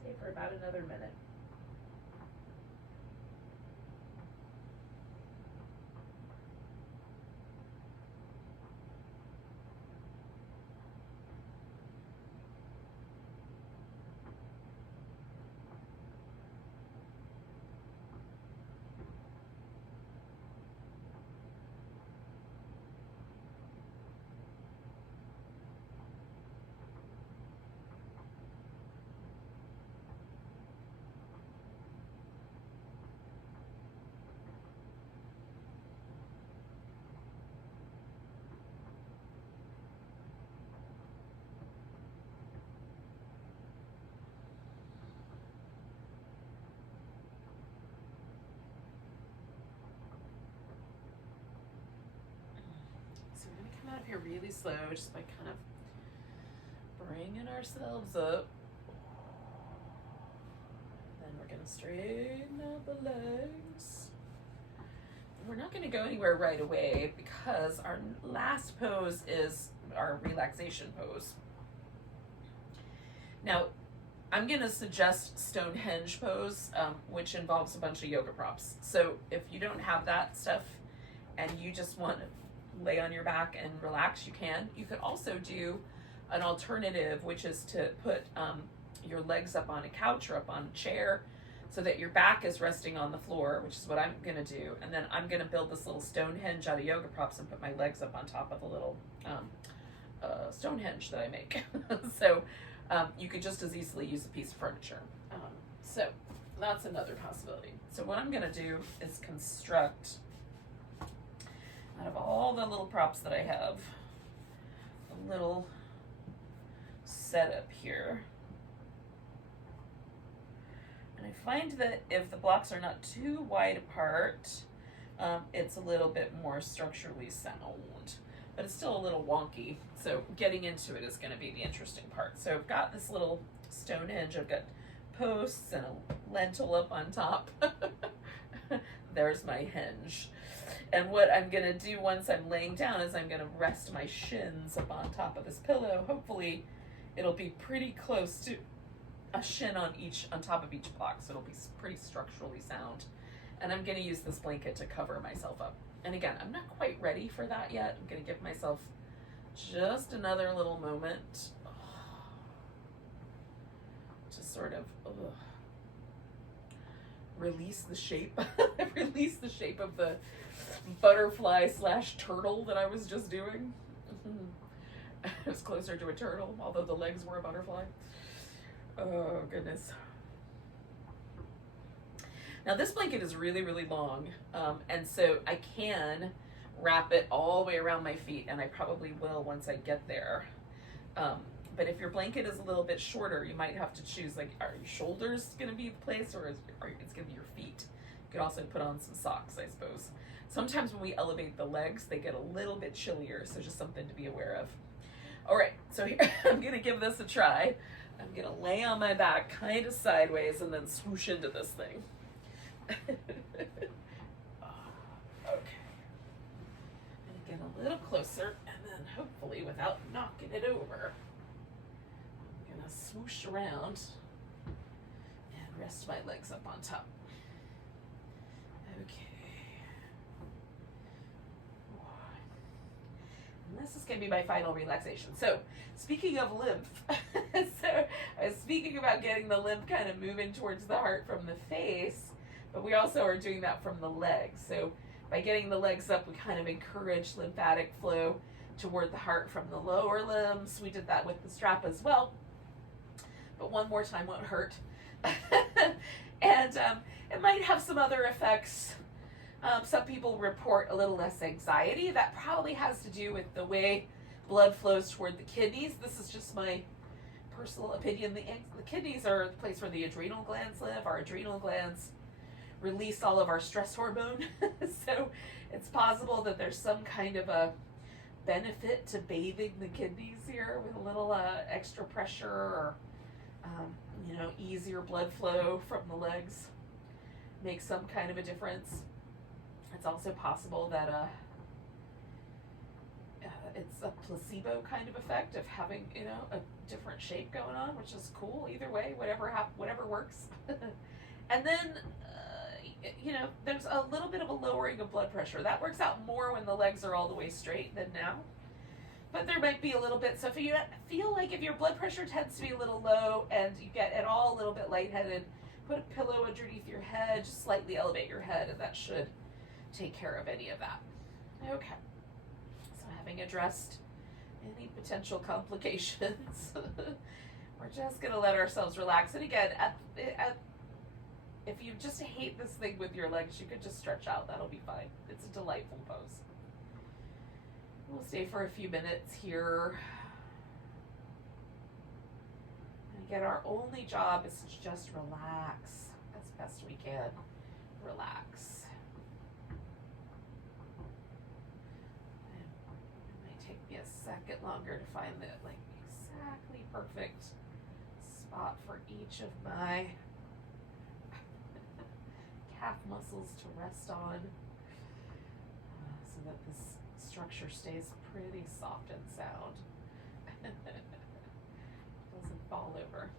Stay for about another minute. out of here really slow, just by kind of bringing ourselves up. Then we're going to straighten out the legs. We're not going to go anywhere right away because our last pose is our relaxation pose. Now, I'm going to suggest Stonehenge Pose, which involves a bunch of yoga props. So if you don't have that stuff and you just want to lay on your back and relax, you can. You could also do an alternative, which is to put your legs up on a couch or up on a chair so that your back is resting on the floor, which is what I'm going to do. And then I'm going to build this little Stonehenge out of yoga props and put my legs up on top of the little Stonehenge that I make. So you could just as easily use a piece of furniture. So that's another possibility. So what I'm going to do is construct, out of all the little props that I have, a little setup here. And I find that if the blocks are not too wide apart, it's a little bit more structurally sound, but it's still a little wonky. So getting into it is going to be the interesting part. So I've got this little Stonehenge. I've got posts and a lentil up on top. There's my henge. And what I'm going to do once I'm laying down is I'm going to rest my shins up on top of this pillow. Hopefully it'll be pretty close to a shin on top of each block, so it'll be pretty structurally sound. And I'm going to use this blanket to cover myself up. And again, I'm not quite ready for that yet. I'm going to give myself just another little moment to sort of release the shape, release the shape of the butterfly / turtle that I was just doing. It was closer to a turtle, although the legs were a butterfly. Oh, goodness. Now this blanket is really, really long, and so I can wrap it all the way around my feet, and I probably will once I get there. But if your blanket is a little bit shorter, you might have to choose, like, are your shoulders going to be the place, or it's going to be your feet? You could also put on some socks, I suppose. Sometimes when we elevate the legs, they get a little bit chillier, so just something to be aware of. All right, so here, I'm going to give this a try. I'm going to lay on my back kind of sideways and then swoosh into this thing. Okay. I'm going to get a little closer, and then hopefully without knocking it over, I'm going to swoosh around and rest my legs up on top. Okay. And this is going to be my final relaxation. So, speaking of lymph, so I was speaking about getting the lymph kind of moving towards the heart from the face, but we also are doing that from the legs. So by getting the legs up, we kind of encourage lymphatic flow toward the heart from the lower limbs. We did that with the strap as well, but one more time won't hurt. And it might have some other effects. Some people report a little less anxiety. That probably has to do with the way blood flows toward the kidneys. This is just my personal opinion. The kidneys are the place where the adrenal glands live. Our adrenal glands release all of our stress hormone. So it's possible that there's some kind of a benefit to bathing the kidneys here with a little extra pressure, or easier blood flow from the legs makes some kind of a difference. It's also possible that it's a placebo kind of effect of having a different shape going on, which is cool. Either way, whatever works. And then there's a little bit of a lowering of blood pressure. That works out more when the legs are all the way straight than now. But there might be a little bit. So if you feel like if your blood pressure tends to be a little low and you get at all a little bit lightheaded, put a pillow underneath your head, just slightly elevate your head, and that should take care of any of that. Okay. So having addressed any potential complications, we're just going to let ourselves relax. And again, if you just hate this thing with your legs, you could just stretch out. That'll be fine. It's a delightful pose. We'll stay for a few minutes here. And again, our only job is to just relax as best we can. Relax. And I might take me a second longer to find the like exactly perfect spot for each of my calf muscles to rest on, so that this structure stays pretty soft and sound. Doesn't fall over.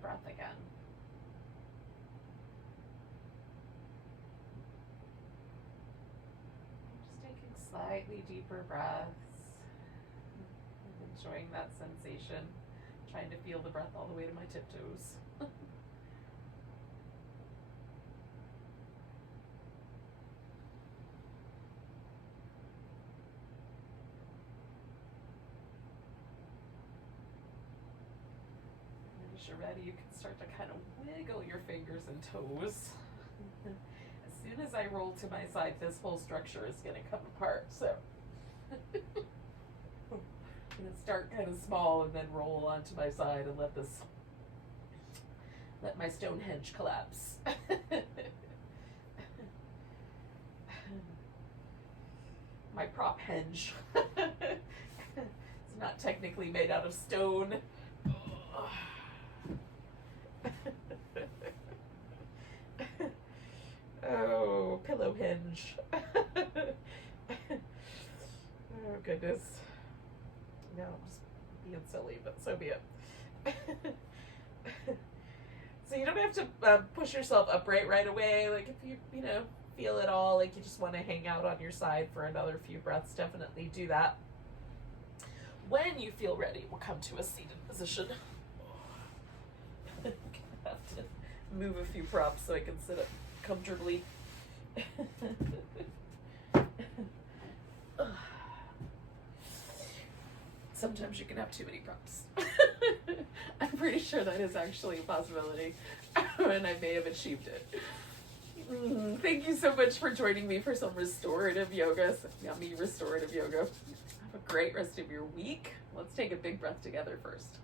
breath again. Just taking slightly deeper breaths. I'm enjoying that sensation. Trying to feel the breath all the way to my tiptoes. As you're ready, you can start to kind of wiggle your fingers and toes. As soon as I roll to my side, this whole structure is going to come apart. So I'm going to start kind of small and then roll onto my side and let my Stonehenge collapse. My prop henge. It's not technically made out of stone. Oh, pillow hinge. Oh, goodness. No, I'm just being silly, but so be it. So you don't have to push yourself upright right away. Like if you feel it all, like you just want to hang out on your side for another few breaths, definitely do that. When you feel ready, we'll come to a seated position. I'm gonna have to move a few props so I can sit up comfortably. Sometimes you can have too many props. I'm pretty sure that is actually a possibility, and I may have achieved it. Thank you so much for joining me for some restorative yoga, some yummy restorative yoga. Have a great rest of your week. Let's take a big breath together first.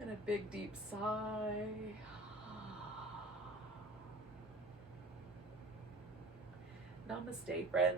And a big deep sigh. Namaste, friend.